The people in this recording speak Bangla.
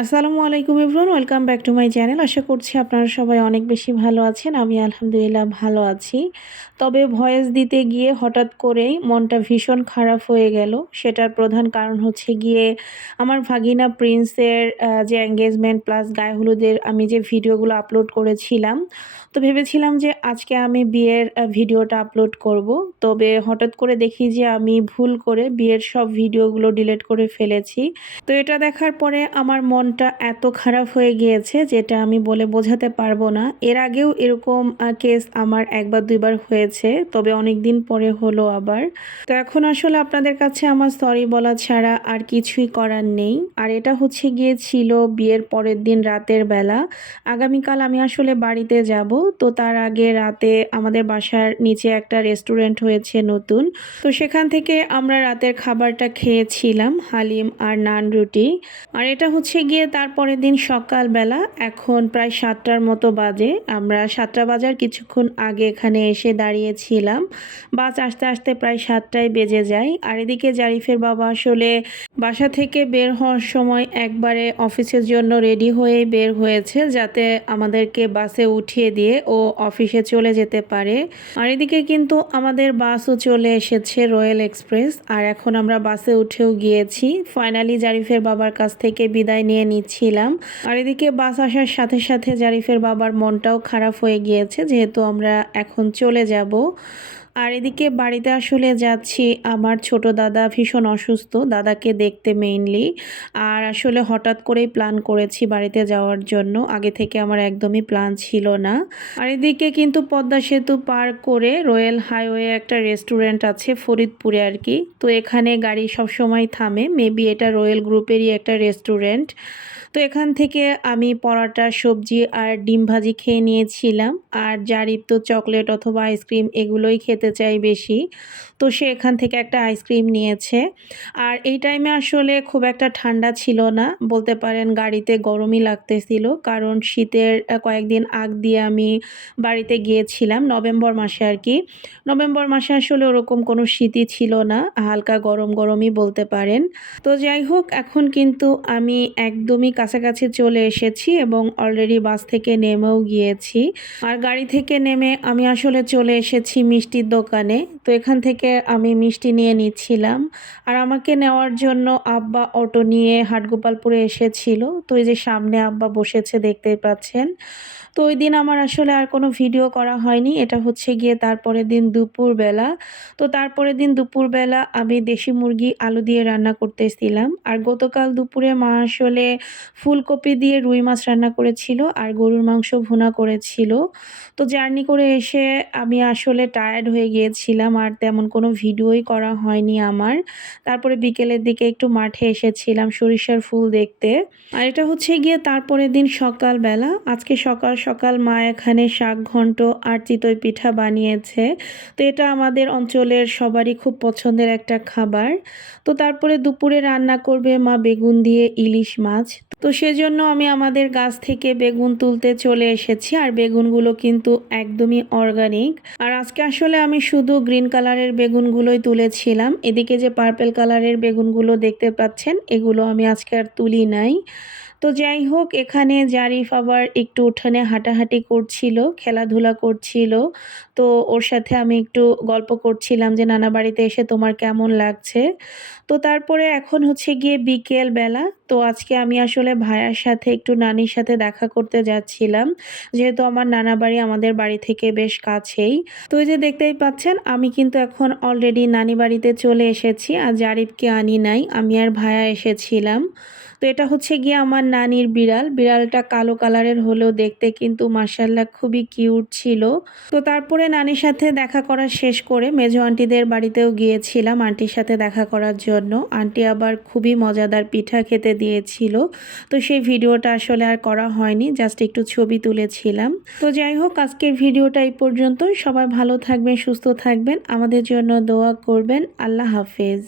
আসসালামু আলাইকুম everyone, welcome back to my channel. আশা করছি আপনারা সবাই অনেক বেশি ভালো আছেন। আমি আলহামদুলিল্লাহ ভালো আছি। তবে ভয়েস দিতে গিয়ে হঠাৎ করেই মনটা ভীষণ খারাপ হয়ে গেল। সেটার প্রধান কারণ হচ্ছে গিয়ে আমার ভাগিনা প্রিন্সের যে এঙ্গেজমেন্ট প্লাস গায়ে হলুদের আমি যে ভিডিওগুলো আপলোড করেছিলাম, তো ভেবেছিলাম যে আজকে আমি বিয়ের ভিডিওটা আপলোড করব। তবে হঠাৎ করে দেখি যে আমি ভুল করে বিয়ের সব ভিডিওগুলো ডিলিট করে ফেলেছি। তো এটা দেখার পরে আমার মনটা এত খারাপ হয়ে গিয়েছে যেটা আমি বলে বোঝাতে পারবো না। এর আগেও এরকম কেস আমার একবার দুইবার হয়েছে, তবে অনেক দিন পরে হলো আবার। তো এখন আসলে আপনাদের কাছে আমার সরি বলা ছাড়া আর কিছুই করার নেই। আর এটা হচ্ছে গিয়েছিল বিয়ের পরের দিন রাতের বেলা। আগামীকাল আমি আসলে বাড়িতে যাব। তো তার আগে রাতে আমাদের বাসার নিচে একটা রেস্টুরেন্ট হয়েছে নতুন, তো সেখান থেকে আমরা রাতের খাবারটা খেয়েছিলাম, হালিম আর নান রুটি। আর এটা হচ্ছে গিয়ে তারপরের দিন সকালবেলা। এখন প্রায় 7টার মতো বাজে। আমরা 7টা বাজার কিছুক্ষণ আগে এখানে এসে দাঁড়িয়েছিলাম। বাস আসতে আসতে প্রায় 7টায় বেজে যায়। আর এদিকে জারিফের বাবা আসলে বাসা থেকে বের হওয়ার সময় একবারে অফিসের জন্য রেডি হয়েই বের হয়েছে, যাতে আমাদেরকে বাসে উঠিয়ে দিয়ে ও অফিসে চলে যেতে পারে। আর এদিকে কিন্তু আমাদের বাসও চলে এসেছে, রয়্যাল এক্সপ্রেস। আর এখন আমরা বাসে উঠেও গিয়েছি। ফাইনালি জারিফের বাবার কাছ থেকে বিদায় নিয়ে নিচ্ছিলাম। আর এদিকে বাস আসার সাথে সাথে জারিফের বাবার মনটাও খারাপ হয়ে গিয়েছে, যেহেতু আমরা এখন চলে যাব। আর এদিকে বাড়িতে আসলে যাচ্ছি, আমার ছোট দাদা ভীষণ অসুস্থ, দাদাকে দেখতে মেইনলি। আর আসলে হঠাৎ করেই প্ল্যান করেছি বাড়িতে যাওয়ার জন্য, আগে থেকে আমার একদমই প্ল্যান ছিল না। আর এদিকে কিন্তু পদ্মা সেতু পার করে রয়্যাল হাইওয়ে একটা রেস্টুরেন্ট আছে ফরিদপুরে আর কি। তো এখানে গাড়ি সবসময় থামে, মেবি এটা রয়্যাল গ্রুপেরই একটা রেস্টুরেন্ট। তো এখান থেকে আমি পরোটা, সবজি আর ডিম ভাজি খেয়ে নিয়েছিলাম। আর জারিফ তো চকলেট অথবা আইসক্রিম এগুলোই খেতে চাই বেশি, তো সে এখান থেকে একটা আইসক্রিম নিয়েছে। আর এই টাইমে আসলে খুব একটা ঠান্ডা ছিল না, বলতে পারেন গাড়িতে গরমই লাগতেছিল, কারণ শীতের কয়েকদিন আগ দিয়ে আমি বাড়িতে গিয়েছিলাম নভেম্বর মাসে আর কি। নভেম্বর মাসে আসলে ওরকম কোনো শীতই ছিল না, হালকা গরম গরমই বলতে পারেন। তো যাই হোক, এখন কিন্তু আমি একদমই কাছাকাছি চলে এসেছি এবং অলরেডি বাস থেকে নেমেও গিয়েছি। আর গাড়ি থেকে নেমে আমি আসলে চলে এসেছি মিষ্টির দোকানে। তো এখান থেকে আমি মিষ্টি নিয়ে নিচ্ছিলাম। আর আমাকে নেওয়ার জন্য আব্বা অটো নিয়ে হাটগোপালপুরে এসেছিল। তো এই যে সামনে আব্বা বসেছে দেখতেই পাচ্ছেন। তো ওই দিন আমার আসলে আর কোনো ভিডিও করা হয়নি। এটা হচ্ছে গিয়ে তারপরের দিন দুপুরবেলা। তো তারপরের দিন দুপুরবেলা আমি দেশি মুরগি আলু দিয়ে রান্না করতেছিলাম। আর গতকাল দুপুরে মা আসলে ফুলকপি দিয়ে রুই মাছ রান্না করেছিল আর গরুর মাংস ভুনা করেছিল। তো জার্নি করে এসে আমি আসলে টায়ার্ড হয়ে গিয়েছিলাম, আর তেমন কোনো ভিডিওই করা হয়নি আমার। তারপরে বিকেলের দিকে একটু মাঠে এসেছিলাম সরিষার ফুল দেখতে। আর এটা হচ্ছে গিয়ে তারপরের দিন সকালবেলা। আজকে সকাল সকাল মা এখানে শাক ঘন্ট আর চিতই পিঠা বানিয়েছে। তো এটা আমাদের অঞ্চলের সবারই খুব পছন্দের একটা খাবার। তো তারপরে দুপুরে রান্না করবে মা বেগুন দিয়ে ইলিশ মাছ। তো সেজন্য আমি আমাদের গাছ থেকে বেগুন তুলতে চলে এসেছি। আর বেগুনগুলো কিন্তু একদমই অর্গানিক। আর আজকে আসলে আমি শুধু গ্রিন কালারের বেগুনগুলোই তুলেছিলাম। এদিকে যে পার্পেল কালারের বেগুনগুলো দেখতে পাচ্ছেন, এগুলো আমি আজকে আর তুলি নাই। তো যাই হোক, এখানে জারিফ আবার একটু উঠানে হাঁটাহাঁটি করছিল, খেলাধুলা করছিল। তো ওর সাথে আমি একটু গল্প করছিলাম যে নানা বাড়িতে এসে তোমার কেমন লাগছে। তো তারপরে এখন হচ্ছে গিয়ে বিকেল বেলা। তো আজকে আমি আসলে ভাইয়ার সাথে একটু নানির সাথে দেখা করতে যাচ্ছিলাম, যেহেতু আমার নানা বাড়ি আমাদের বাড়ি থেকে বেশ কাছেই। তো এই যে দেখতেই পাচ্ছেন, আমি কিন্তু এখন অলরেডি নানি বাড়িতে চলে এসেছি। আর জারিফকে আনি নাই, আমি আর ভাইয়া এসেছিলাম। তো এটা হচ্ছে গিয়ে আমার নানির বিড়াল। বিড়ালটা কালো কালারের হলেও দেখতে কিন্তু মাশাআল্লাহ খুবই কিউট ছিল। তো তারপরে নানির সাথে দেখা করা শেষ করে মেজো আন্টিদের বাড়িতেও গিয়েছিলাম আন্টির সাথে দেখা করার জন্য। আন্টি আবার খুবই মজাদার পিঠা খেতে দিয়েছিল। তো সেই ভিডিওটা আসলে আর করা হয়নি, জাস্ট একটু ছবি তুলেছিলাম। তো যাই হোক, আজকের ভিডিওটা এই পর্যন্ত। সবাই ভালো থাকবেন, সুস্থ থাকবেন, আমাদের জন্য দোয়া করবেন। আল্লাহ হাফেজ।